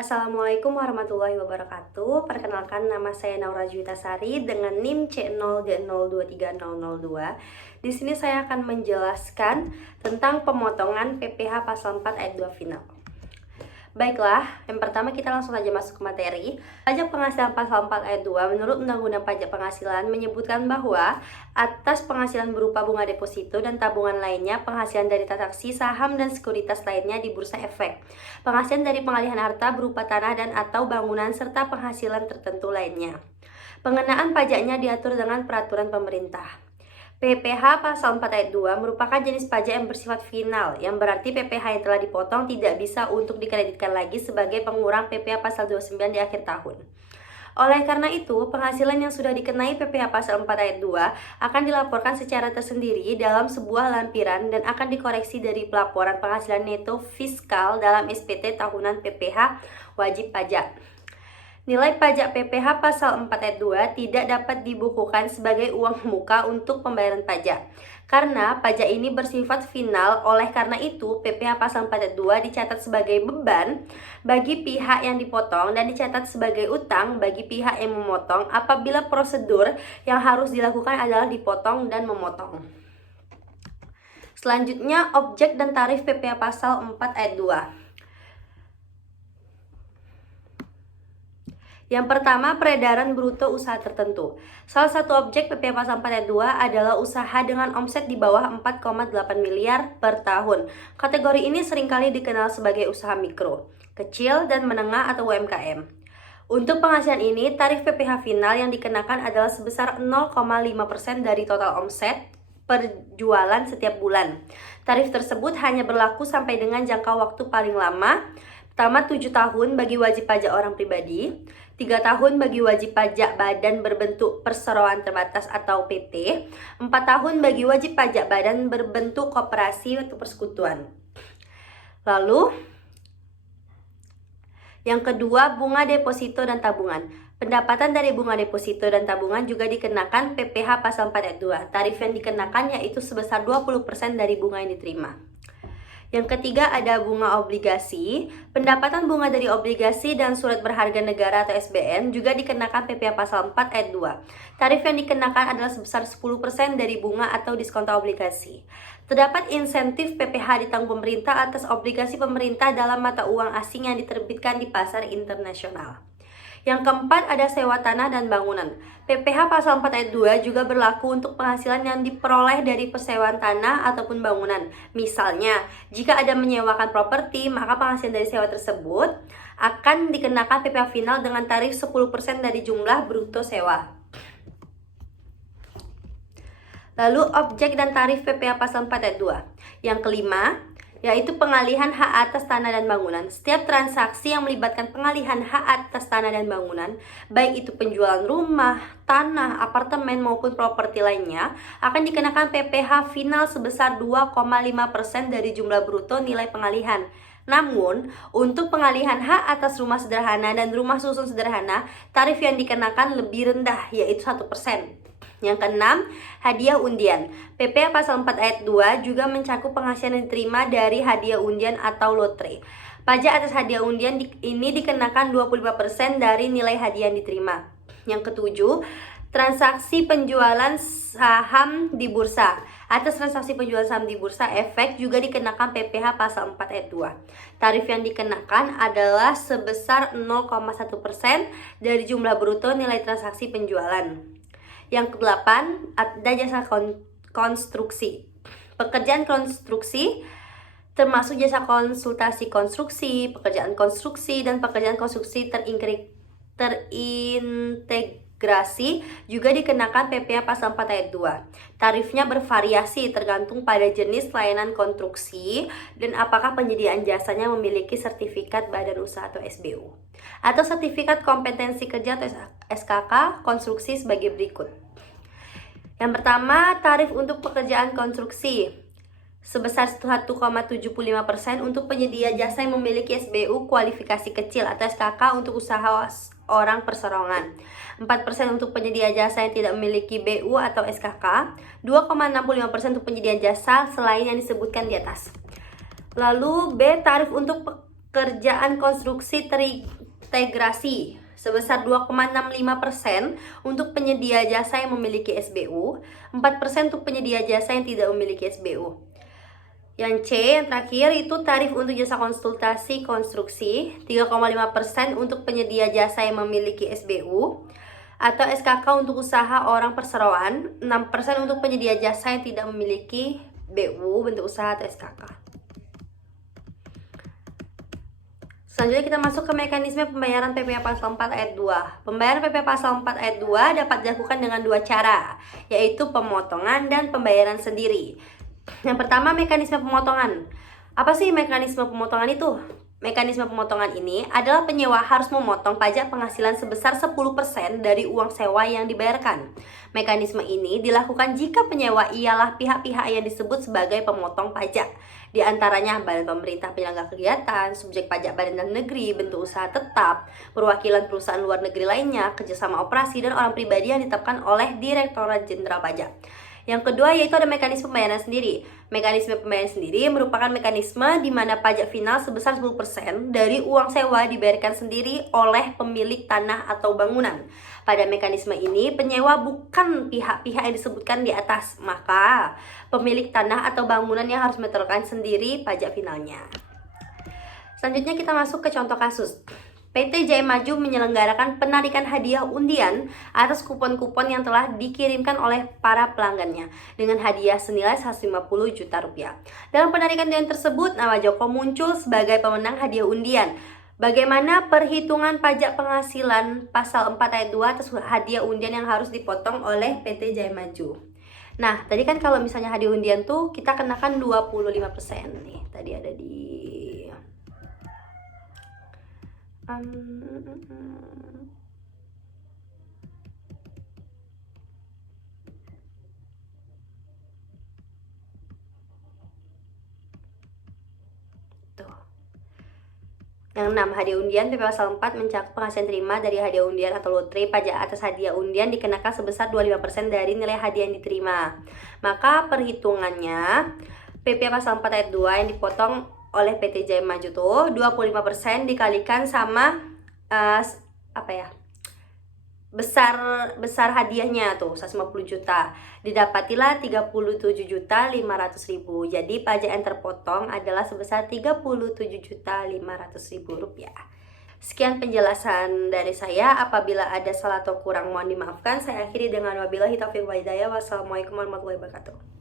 Assalamualaikum warahmatullahi wabarakatuh. Perkenalkan, nama saya Naura Juwitasari dengan NIM C0G0230002. Di sini saya akan menjelaskan tentang pemotongan PPh pasal 4 ayat 2 final. Baiklah, yang pertama kita langsung saja masuk ke materi. Pajak penghasilan pasal 4 ayat 2 menurut Undang-Undang Pajak Penghasilan menyebutkan bahwa atas penghasilan berupa bunga deposito dan tabungan lainnya, penghasilan dari transaksi saham dan sekuritas lainnya di Bursa Efek, penghasilan dari pengalihan harta berupa tanah dan atau bangunan, serta penghasilan tertentu lainnya, pengenaan pajaknya diatur dengan peraturan pemerintah. PPh pasal 4 ayat 2 merupakan jenis pajak yang bersifat final, yang berarti PPh yang telah dipotong tidak bisa untuk dikreditkan lagi sebagai pengurang PPh pasal 29 di akhir tahun. Oleh karena itu, penghasilan yang sudah dikenai PPh pasal 4 ayat 2 akan dilaporkan secara tersendiri dalam sebuah lampiran dan akan dikoreksi dari pelaporan penghasilan neto fiskal dalam SPT tahunan PPh wajib pajak. Nilai pajak PPh pasal 4 ayat 2 tidak dapat dibukukan sebagai uang muka untuk pembayaran pajak, karena pajak ini bersifat final. Oleh karena itu, PPh pasal 4 ayat 2 dicatat sebagai beban bagi pihak yang dipotong dan dicatat sebagai utang bagi pihak yang memotong apabila prosedur yang harus dilakukan adalah dipotong dan memotong. Selanjutnya, objek dan tarif PPh pasal 4 ayat 2. Yang pertama, peredaran bruto usaha tertentu. Salah satu objek PPh pasal 4 ayat 2 adalah usaha dengan omset di bawah 4,8 miliar per tahun. Kategori ini seringkali dikenal sebagai usaha mikro, kecil, dan menengah atau UMKM. Untuk penghasilan ini, tarif PPh final yang dikenakan adalah sebesar 0,5% dari total omset perjualan setiap bulan. Tarif tersebut hanya berlaku sampai dengan jangka waktu paling lama. Pertama, 7 tahun bagi wajib pajak orang pribadi, 3 tahun bagi wajib pajak badan berbentuk perseroan terbatas atau PT, 4 tahun bagi wajib pajak badan berbentuk koperasi atau persekutuan. Lalu, yang kedua, bunga deposito dan tabungan. Pendapatan dari bunga deposito dan tabungan juga dikenakan PPh pasal 4 ayat 2. Tarif yang dikenakan yaitu sebesar 20% dari bunga yang diterima. Yang ketiga, ada bunga obligasi. Pendapatan bunga dari obligasi dan surat berharga negara atau SBN juga dikenakan PPh pasal 4 ayat 2. Tarif yang dikenakan adalah sebesar 10% dari bunga atau diskonto obligasi. Terdapat insentif PPh ditanggung pemerintah atas obligasi pemerintah dalam mata uang asing yang diterbitkan di pasar internasional. Yang keempat, ada sewa tanah dan bangunan. PPh pasal 4 ayat 2 juga berlaku untuk penghasilan yang diperoleh dari persewaan tanah ataupun bangunan. Misalnya, jika ada menyewakan properti, maka penghasilan dari sewa tersebut akan dikenakan PPh final dengan tarif 10% dari jumlah bruto sewa. Lalu, objek dan tarif PPh pasal 4 ayat 2. Yang kelima, yaitu pengalihan hak atas tanah dan bangunan. Setiap transaksi yang melibatkan pengalihan hak atas tanah dan bangunan, baik itu penjualan rumah, tanah, apartemen maupun properti lainnya, akan dikenakan PPh final sebesar 2,5% dari jumlah bruto nilai pengalihan. Namun, untuk pengalihan hak atas rumah sederhana dan rumah susun sederhana, tarif yang dikenakan lebih rendah, yaitu 1%. Yang keenam, hadiah undian. PPh pasal 4 ayat 2 juga mencakup penghasilan yang diterima dari hadiah undian atau lotre. Pajak atas hadiah undian ini dikenakan 25% dari nilai hadiah yang diterima. Yang ketujuh, transaksi penjualan saham di bursa. Atas transaksi penjualan saham di Bursa Efek juga dikenakan PPh pasal 4 ayat 2. Tarif yang dikenakan adalah sebesar 0,1% dari jumlah bruto nilai transaksi penjualan. Yang kedelapan, ada jasa konstruksi. Pekerjaan konstruksi termasuk jasa konsultasi konstruksi, pekerjaan konstruksi, dan pekerjaan konstruksi terintegrasi juga dikenakan PPh pasal 4 ayat 2. Tarifnya bervariasi tergantung pada jenis layanan konstruksi dan apakah penyediaan jasanya memiliki sertifikat badan usaha atau SBU atau sertifikat kompetensi kerja atau SKK konstruksi sebagai berikut. Yang pertama, tarif untuk pekerjaan konstruksi sebesar 1,75% untuk penyedia jasa yang memiliki SBU kualifikasi kecil atau SKK untuk usaha orang perseroan. 4% untuk penyedia jasa yang tidak memiliki BU atau SKK. 2,65% untuk penyedia jasa selain yang disebutkan di atas. Lalu B, tarif untuk kerjaan konstruksi terintegrasi sebesar 2,65% untuk penyedia jasa yang memiliki SBU, 4% untuk penyedia jasa yang tidak memiliki SBU. Yang C, yang terakhir itu tarif untuk jasa konsultasi konstruksi 3,5% untuk penyedia jasa yang memiliki SBU atau SKK untuk usaha orang perseroan, 6% untuk penyedia jasa yang tidak memiliki BU bentuk usaha atau SKK. Selanjutnya kita masuk ke mekanisme pembayaran PPh Pasal 4 Ayat 2. Pembayaran PPh Pasal 4 Ayat 2 dapat dilakukan dengan dua cara, yaitu pemotongan dan pembayaran sendiri. Yang pertama, mekanisme pemotongan. Apa sih mekanisme pemotongan itu? Mekanisme pemotongan ini adalah penyewa harus memotong pajak penghasilan sebesar 10% dari uang sewa yang dibayarkan. Mekanisme ini dilakukan jika penyewa ialah pihak-pihak yang disebut sebagai pemotong pajak. Di antaranya badan pemerintah penyelenggara kegiatan, subjek pajak badan dalam negeri, bentuk usaha tetap, perwakilan perusahaan luar negeri lainnya, kerjasama operasi, dan orang pribadi yang ditetapkan oleh Direktorat Jenderal Pajak. Yang kedua yaitu ada mekanisme pembayaran sendiri. Mekanisme pembayaran sendiri merupakan mekanisme di mana pajak final sebesar 10% dari uang sewa dibayarkan sendiri oleh pemilik tanah atau bangunan. Pada mekanisme ini, penyewa bukan pihak-pihak yang disebutkan di atas, maka pemilik tanah atau bangunan yang harus menyetorkan sendiri pajak finalnya. Selanjutnya kita masuk ke contoh kasus. PT Jaya Maju menyelenggarakan penarikan hadiah undian atas kupon-kupon yang telah dikirimkan oleh para pelanggannya dengan hadiah senilai 150 juta rupiah. Dalam penarikan undian tersebut, nama Joko muncul sebagai pemenang hadiah undian. Bagaimana perhitungan pajak penghasilan pasal 4 ayat 2 atas hadiah undian yang harus dipotong oleh PT Jaya Maju? Nah, tadi kan kalau misalnya hadiah undian tuh kita kenakan 25% nih. Tadi ada di Yang 6, hadiah undian PP Pasal 4 mencakup penghasilan terima dari hadiah undian atau lotre. Pajak atas hadiah undian dikenakan sebesar 25% dari nilai hadiah yang diterima. Maka perhitungannya PP Pasal 4 ayat 2 yang dipotong oleh PT Jaya Maju tuh 25% dikalikan sama besar hadiahnya tuh 150 juta. Didapatilah 37.500.000. Jadi pajak yang terpotong adalah sebesar 37.500.000 rupiah. Sekian penjelasan dari saya. Apabila ada salah atau kurang mohon dimaafkan. Saya akhiri dengan wabillahi taufiq wal hidayah. Wassalamualaikum warahmatullahi wabarakatuh.